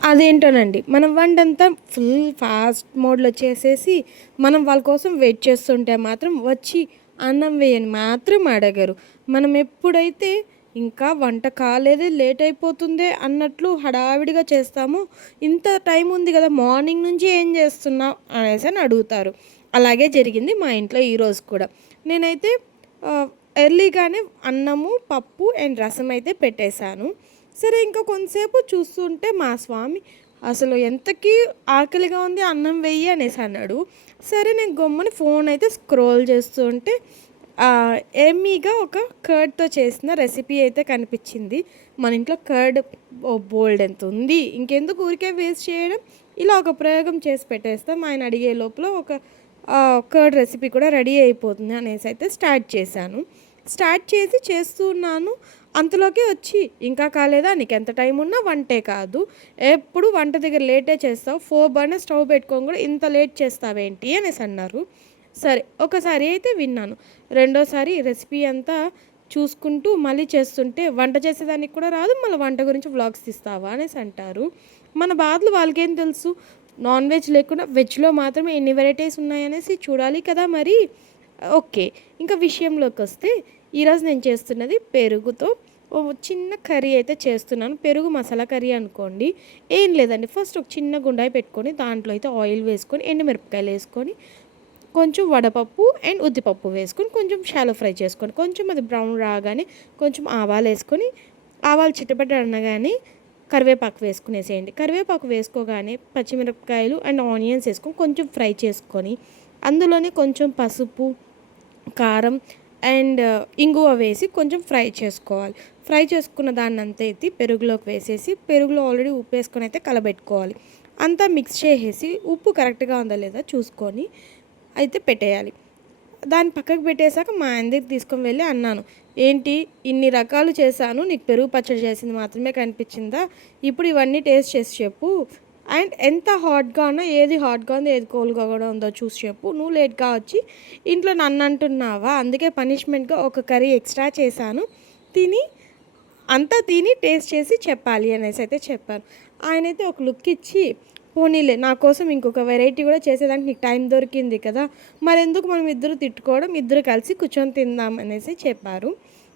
అదేంటోనండి. మనం వంటంతా full fast మోడ్‌లో చేసేసి, మనం వాళ్ళ కోసం వెయిట్ చేస్తుంటే మాత్రం వచ్చి అన్నం వేయని మాత్రం అడగరు. మనం ఎప్పుడైతే ఇంకా వంట కాలేదే, లేట్ అయిపోతుందే అన్నట్లు హడావిడిగా చేస్తామో, ఇంత టైం ఉంది గదా! మార్నింగ్ నుంచి ఏం చేస్తున్నావు అనేసని అడుగుతారు. అలాగే జరిగింది మా ఇంట్లో ఈరోజు కూడా. నేనైతే ఆహ్, ఎర్లీగానే అన్నము, పప్పు అండ్ రసం అయితే పెట్టేశాను. సరే ఇంకా కొంతసేపు చూస్తుంటే మా స్వామి అసలు ఎంతకీ ఆకలిగా ఉంది అన్నం వెయ్యి అనేసి అన్నాడు. సరే నేను గమ్మున ఫోన్ అయితే స్క్రోల్ చేస్తూ ఉంటే ఎమ్మీగా ఒక కర్డ్‌తో చేసిన రెసిపీ అయితే కనిపించింది. మన ఇంట్లో కర్డ్ బోలెడంత ఉంది. ఇంకెందుకు ఊరికే వేస్ట్ చేయడం. ఇలా ఒక ప్రయోగం చేసి పెట్టేస్తాం. ఆయన అడిగే లోపల ఒక కర్డ్ రెసిపీ కూడా రెడీ అయిపోతుంది అనేసి అయితే స్టార్ట్ చేశాను. స్టార్ట్ చేసి చేస్తూ ఉన్నాను. అంతలోకే వచ్చి ఇంకా కాలేదా నీకెంత టైం ఉన్నా వంటే కాదు. ఎప్పుడు వంట దగ్గర లేటే చేస్తావు. 4 బర్నర్ స్టవ్ పెట్టుకొని కూడా ఇంత లేట్ చేస్తావేంటి అనేసి అన్నారు. సరే ఒకసారి అయితే విన్నాను. రెండోసారి రెసిపీ అంతా చూసుకుంటూ మళ్ళీ చేస్తుంటే వంట చేసేదానికి కూడా రాదు. మళ్ళీ వంట గురించి వ్లాగ్స్ తీస్తావా అనేసి అంటారు. మన బాధలు వాళ్ళకేం తెలుసు. నాన్ వెజ్ లేకుండా వెజ్‌లో మాత్రమే ఎన్ని వెరైటీస్ ఉన్నాయనేసి చూడాలి కదా మరి. ఓకే. ఇంకా విషయంలోకొస్తే ఈరోజు నేను చేస్తున్నది పెరుగుతో ఓ చిన్న కర్రీ అయితే చేస్తున్నాను. పెరుగు మసాలా కర్రీ అనుకోండి. ఏం లేదండి. ఫస్ట్ ఒక చిన్న గుండాయి పెట్టుకొని దాంట్లో అయితే ఆయిల్ వేసుకొని, ఎండుమిరపకాయలు వేసుకొని, కొంచెం వడపప్పు అండ్ ఉద్దిపప్పు వేసుకొని, కొంచెం షాలో ఫ్రై చేసుకొని, కొంచెం అది బ్రౌన్ రాగానే కొంచెం ఆవాలేసుకొని, ఆవాలు చిటపట అనగానే కరివేపాకు వేసుకునేసేయండి. కరివేపాకు వేసుకోగానే పచ్చిమిరపకాయలు అండ్ ఆనియన్స్ వేసుకొని కొంచెం ఫ్రై చేసుకొని, అందులోనే కొంచెం పసుపు, కారం అండ్ ఇంగువ వేసి కొంచెం ఫ్రై చేసుకోవాలి. ఫ్రై చేసుకున్న దాన్నంతా ఎత్తి పెరుగులోకి వేసేసి, పెరుగులో ఆల్రెడీ ఉప్పు వేసుకొని అయితే కలబెట్టుకోవాలి. అంతా మిక్స్ చేసేసి ఉప్పు కరెక్ట్‌గా ఉందా లేదా చూసుకొని అయితే పెట్టేయాలి. దాన్ని పక్కకు పెట్టేసాక మా ఆయన దగ్గరికి తీసుకొని వెళ్ళి అన్నాను. ఏంటి ఇన్ని రకాలు చేశాను. నీకు పెరుగు పచ్చడి చేసింది మాత్రమే కనిపించిందా? ఇప్పుడు ఇవన్నీ టేస్ట్ చేసి చెప్పు. అండ్ ఎంత హాట్‌గా ఉన్నా, ఏది హాట్‌గా ఉందో, ఏది కోల్డ్‌గా కూడా ఉందో చూసి చెప్పు. నువ్వు లేట్‌గా వచ్చి ఇంట్లో నన్ను అంటున్నావా? అందుకే పనిష్మెంట్‌గా ఒక కర్రీ ఎక్స్ట్రా చేశాను. తిని అంతా తిని టేస్ట్ చేసి చెప్పాలి అనేసి అయితే చెప్పాను. ఆయనైతే ఒక లుక్ ఇచ్చి పోనీలే నా కోసం ఇంకొక వెరైటీ కూడా చేసేదానికి నీకు టైం దొరికింది కదా! మరెందుకు మనం ఇద్దరు తిట్టుకోవడం, ఇద్దరు కలిసి కూర్చొని తిందాం అనేసి చెప్పారు.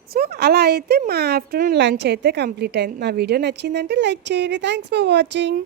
సో, అలా అయితే మా ఆఫ్టర్‌నూన్ లంచ్ అయితే కంప్లీట్ అయింది. నా వీడియో నచ్చిందంటే లైక్ చేయండి. Thanks for watching.